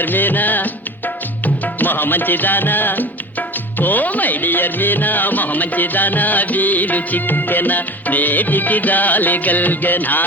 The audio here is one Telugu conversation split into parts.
డియర్ మీనా మొహమంచిదానా, ఓ మై డియర్ మీనా మొహమంచిదానా, వీలు చిక్కెన నేటికి జాలి గల్గనా.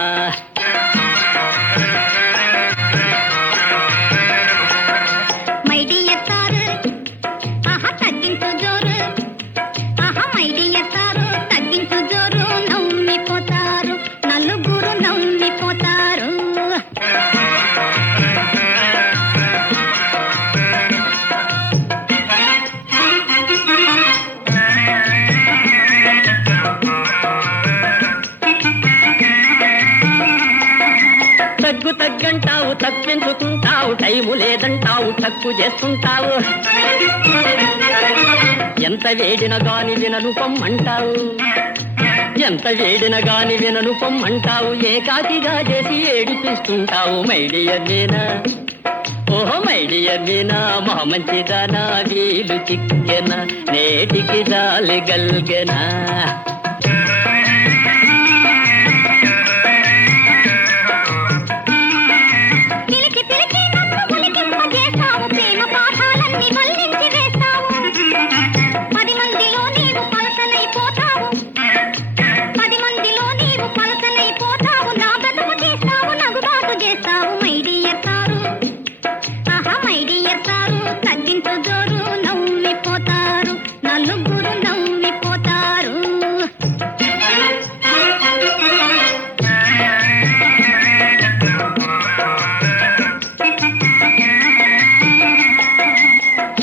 తగ్గు తగ్గంటావు, తప్పించుకుంటావు, టైము లేదంటావు, తక్కు చేస్తుంటావు. ఎంత వేడిన గాని వినను పొమ్మంటావు, ఎంత వేడిన గాని వినను పొమ్మంటావు, ఏకాకిగా చేసి ఏడిపిస్తుంటావు. మై డియర్ మీనా, ఓహో మై డియర్ మీనా మొహమంచిదానా, వీలు చిక్కెన నేటికి జాలి గల్గెనా.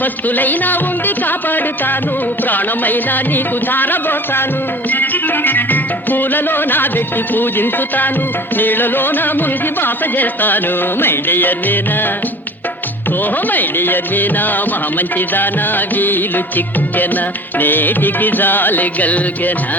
వస్తులైనా ఉండి కాపాడుతాను, ప్రాణమైనా నీకు ధారబోతాను. పూలలో నా పెట్టి పూజించుతాను, నీళ్లలో నా మునిగి బాస చేస్తాను. మై డియర్ మీనా, ఓహో మై డియర్ మీనా మొహమంచిదానా, వీలు చిక్కెన నేటికి జాలి గల్గెనా.